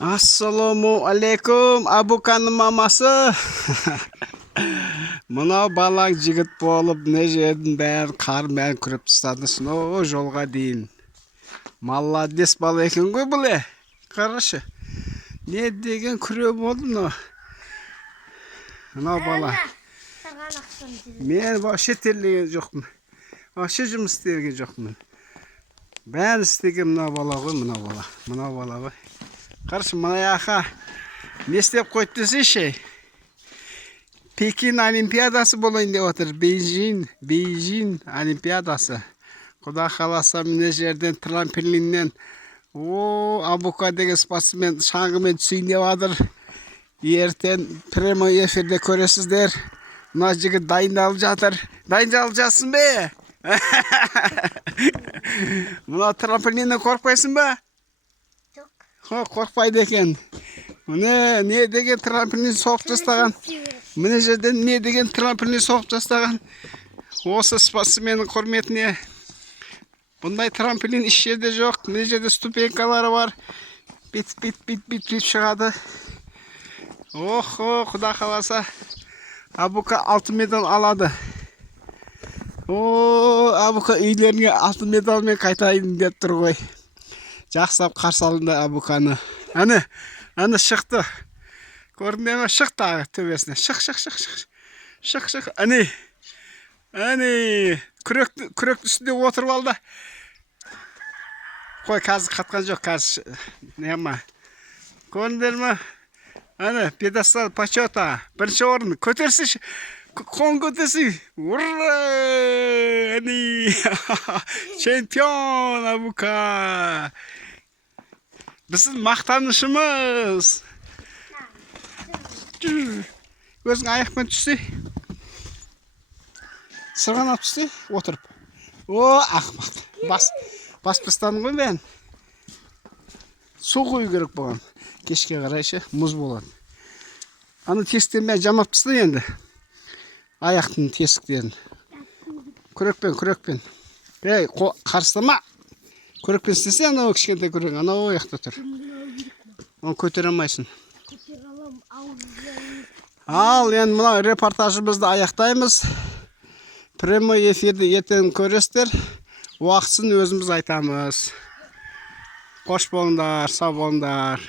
Assalomu alaykum, Abuka'nın maması. Mına balak jigit болып, не жердің бәрін қарын бәрін күріп тастадысын, о жолға дейін. Молодец бала екен ғой бұл. Қарашы. Не деген күре болды мына. Мына бала. Мен вообще терлеген жоқпын. Вообще жұмыс істеген жоқпын. Бәрін істеген мына бала ғой, мына бала. Мына бала ғой. Қарашы, мына яқа не істеп қойды десейші. Пекин Олимпиадасы болайын деп отыр. Бейжин Олимпиадасы. Құда қаласа мына жерден трамплиннен Абука деген спортсмен шаңғымен түсейін деп жатыр. Ертең прямой эфирде көресіздер. Мына жігіт дайындалып жатыр. Дайындалып жатсың бе? Мына трамплиннен қорқпайсың ба? Қорқпайды екен. Не деген трамплин соғып тастаған. Мына жерден не деген трамплин соғып тастаған. Осы спортсменнің құрметіне. Бұндай трамплин еш жерде жоқ. Мына жерде ступенькалары бар. Бит шығады. Құда қаласа Абука алтын медаль алады. Абука үйлеріне алтын медальмен қайтайын деп тұр ғой. Жақсылап қарсы алынды Абуканы. Әні шықты. Көрдіңдер ме? Шық тағы төбесіне. Шық. Әне. Күрек үстінде отырып алды. Қой, қазір қатқан жоқ. Қазір нема. Көрдіңдер ме? Әне, пьедестал почета. Бірінші орын. Көтерсі. Қон көтерсі. Ура! Әне. Чемпион Абука. Біздің мақтанышымыз. Өзің аяқпен түссе. Сырғанап түссе, отырып. Ақмақ. Бас пыстаның ғой бән. Су қою керек болған. Кешке қарайшы, мұз болады. Аны тесіктермен жамап тысты енді. Аяқтың тесіктерін. Күрекпен. Қарыстама. Күрекпен істесе, анау кішкентай күрек, анау аяқта тұр. Оны көтере алмайсың. Ал, енді мына репортажымызды аяқтаймыз. Прямой эфирді ертең көресіздер. Уақытсын өзіміз айтамыз. Қош болыңдар, сау болыңдар.